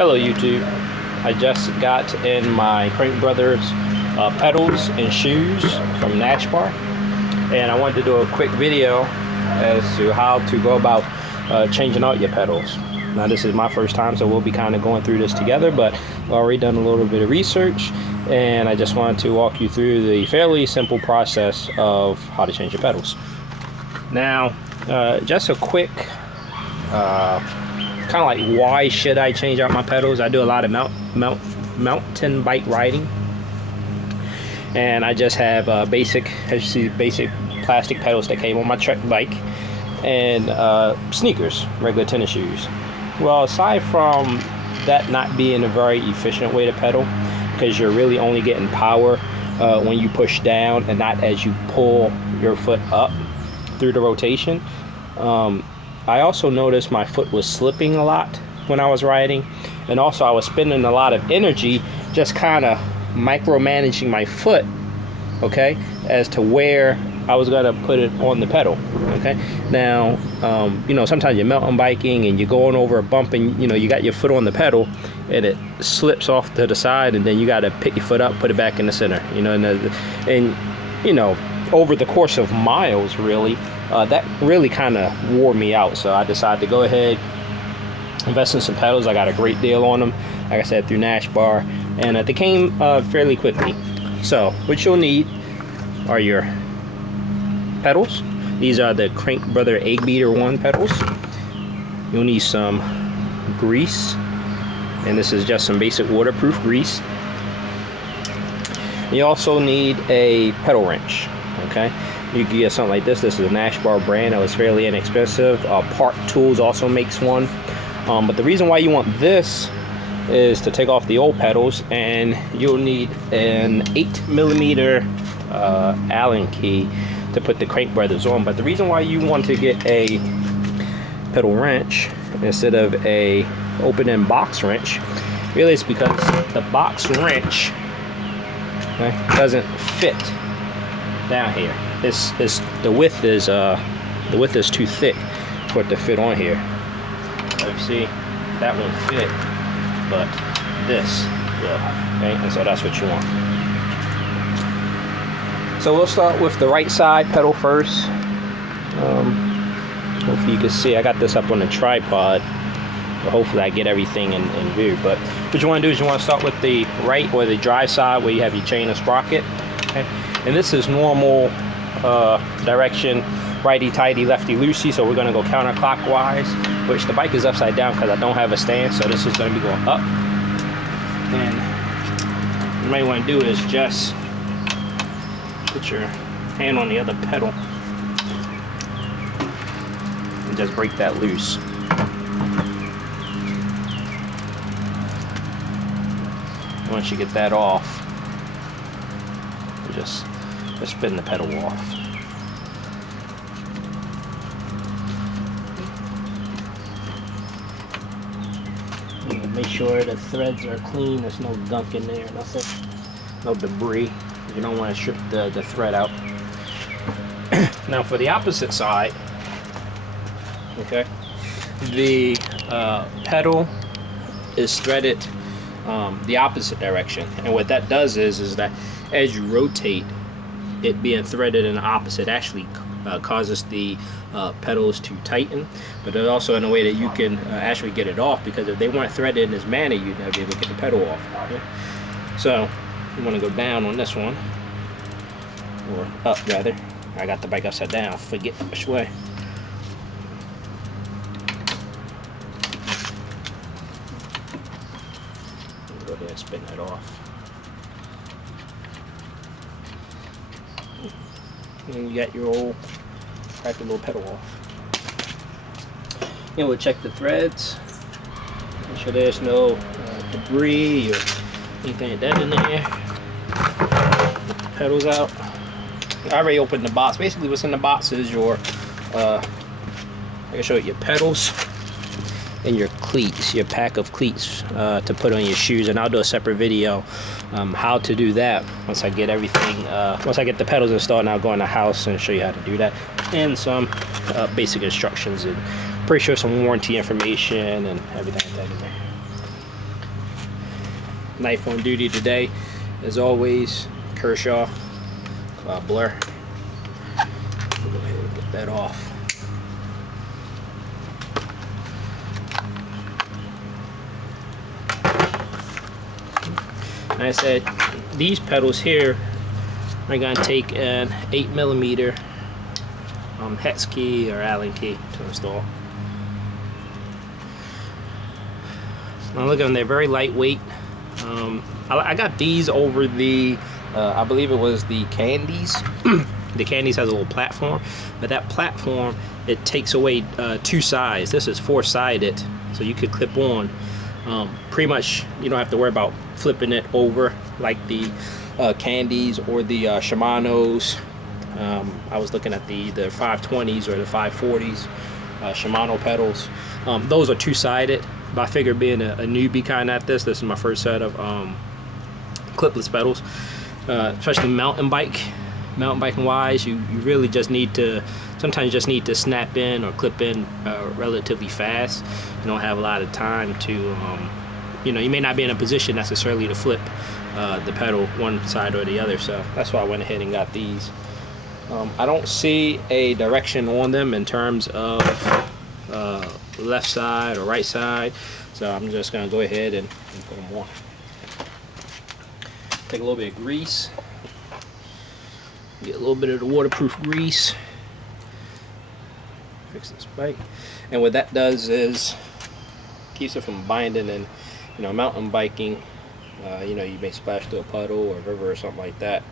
Hello YouTube. I just got in my Crankbrothers pedals and shoes from Nash Bar, and I wanted to do a quick video as to how to go about changing out your pedals. Now this is my first time, so we'll be kind of going through this together, but I've already done a little bit of research and I just wanted to walk you through the fairly simple process of how to change your pedals. Now just a quick kind of like, why should I change out my pedals? I do a lot of mountain bike riding, and I just have basic, as you see, basic plastic pedals that came on my trek bike, and sneakers, regular tennis shoes. Well, aside from that not being a very efficient way to pedal, because you're really only getting power when you push down and not as you pull your foot up through the rotation. I also noticed my foot was slipping a lot when I was riding, and also I was spending a lot of energy just kind of micromanaging my foot, okay, as to where I was gonna put it on the pedal. Okay, now you know, sometimes you're mountain biking and you're going over a bump and you know you got your foot on the pedal and it slips off to the side, and then you got to pick your foot up, put it back in the center, you know, and you know, over the course of miles, really, that really kind of wore me out. So I decided to go ahead, invest in some pedals. I got a great deal on them, like I said, through Nash Bar, and they came fairly quickly. So what you'll need are your pedals. These are the Crankbrothers Eggbeater 1 pedals. You'll need some grease, and this is just some basic waterproof grease. You also need a pedal wrench. Okay, you can get something like this. This is a Nash Bar brand that was fairly inexpensive. Park Tools also makes one, but the reason why you want this is to take off the old pedals, and you'll need an 8mm Allen key to put the Crankbrothers on. But the reason why you want to get a pedal wrench instead of a open-end box wrench really is because the box wrench, okay, doesn't fit down here. The width is too thick for it to fit on here. So see, that won't fit, but this will. Okay, and so that's what you want. So we'll start with the right side pedal first. Hopefully you can see I got this up on the tripod, but hopefully I get everything in view. But what you want to do is you want to start with the right or the drive side where you have your chain and sprocket. Okay? And this is normal direction, righty-tighty, lefty-loosey, so we're going to go counterclockwise, which the bike is upside down because I don't have a stand, so this is going to be going up. And what you might want to do is just put your hand on the other pedal and just break that loose. Once you get that off, just spin the pedal off. And make sure the threads are clean. There's no gunk in there, nothing, no debris. You don't want to strip the thread out. Now for the opposite side, okay, the pedal is threaded the opposite direction, and what that does is that as you rotate, it being threaded in the opposite actually causes the pedals to tighten, but it also in a way that you can actually get it off, because if they weren't threaded in this manner, you'd never be able to get the pedal off. Okay? So you want to go down on this one, or up rather. I got the bike upside down, forget which way. Go ahead and spin that off. And you got your old cracked little pedal off. And we'll check the threads, make sure there's no debris or anything like that in there. Get the pedals out. I already opened the box. Basically what's in the box is your I can show you your pedals and your cleats, your pack of cleats to put on your shoes, and I'll do a separate video how to do that once I get everything, once I get the pedals installed, and I'll go in the house and show you how to do that, and some basic instructions, and pretty sure some warranty information and everything like that in there. knife on duty today, as always, Kershaw Blur. We'll go ahead and get that off. Like I said, these pedals here are going to take an 8mm hex key or Allen key to install. Now look at them, they're very lightweight. I got these over the, I believe it was the Candies. The Candies has a little platform, but that platform, it takes away 2 sides. This is 4-sided, so you could clip on. Pretty much, you don't have to worry about flipping it over like the Candies or the Shimano's. I was looking at the 520s or the 540s Shimano pedals. Those are 2-sided, but I figured being a newbie kind of at this is my first set of clipless pedals, especially mountain biking wise. You really just need to, sometimes you just need to snap in or clip in relatively fast. You don't have a lot of time to, you know, you may not be in a position necessarily to flip the pedal one side or the other, so that's why I went ahead and got these. I don't see a direction on them in terms of left side or right side, so I'm just going to go ahead and put them on. Take a little bit of grease, get a little bit of the waterproof grease, fix this bike, and what that does is keeps it from binding. And you know, mountain biking, you know, you may splash through a puddle or a river or something like that.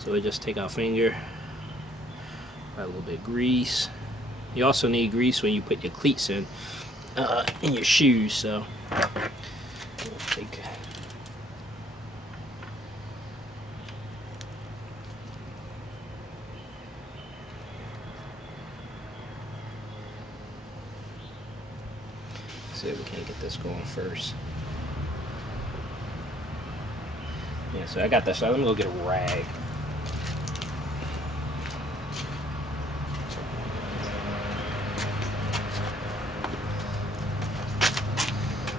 So we just take our finger, add a little bit of grease. You also need grease when you put your cleats in your shoes. So we'll take see if we can't get this going first. Yeah, so I got this. So let me go get a rag.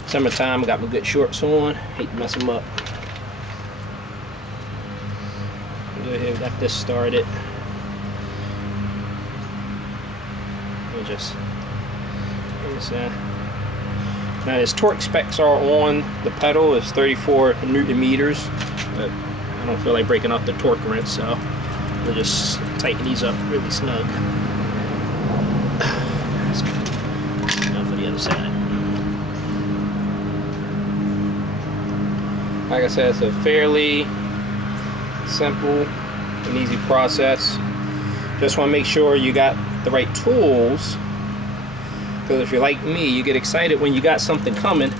Summertime, I got my good shorts on. Hate to mess them up. Go ahead, got this started. We'll just now his torque specs are on the pedal is 34 Newton meters, but I don't feel like breaking out the torque wrench, so we'll just tighten these up really snug. That's good. Now for the other side. Like I said, it's a fairly simple and easy process. Just want to make sure you got the right tools, because if you're like me, you get excited when you got something coming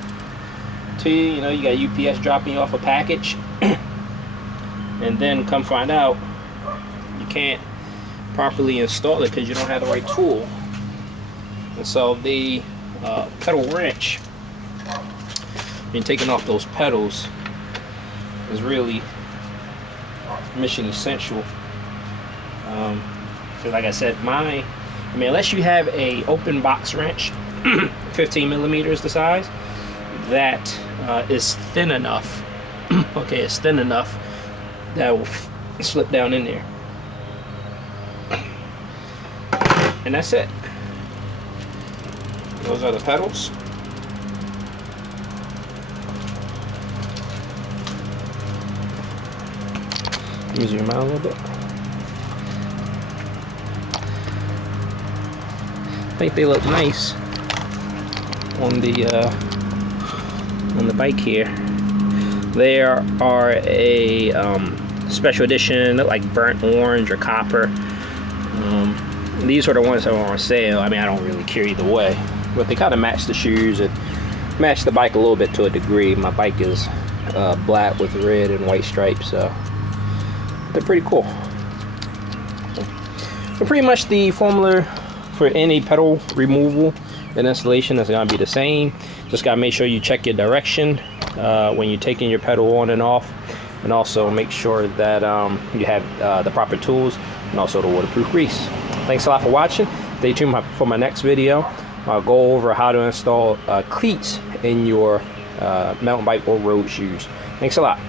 to you. You know, you got UPS dropping you off a package, and then come find out you can't properly install it because you don't have the right tool. And so the pedal wrench, and taking off those pedals, is really mission essential. Because like I said, I mean, unless you have a open box wrench, 15mm is the size, that is thin enough. Okay, it's thin enough that will slip down in there, and that's it. Those are the pedals. Let me zoom out a little bit. I think they look nice on the bike here. They are a special edition, look like burnt orange or copper. These are the ones that are on sale. I mean, I don't really care either way, but they kind of match the shoes and match the bike a little bit to a degree. My bike is black with red and white stripes, so they're pretty cool. So pretty much the formula for any pedal removal and installation is going to be the same. Just got to make sure you check your direction when you're taking your pedal on and off, and also make sure that you have the proper tools and also the waterproof grease. Thanks a lot for watching. Stay tuned for my next video. go over how to install cleats in your mountain bike or road shoes. Thanks a lot.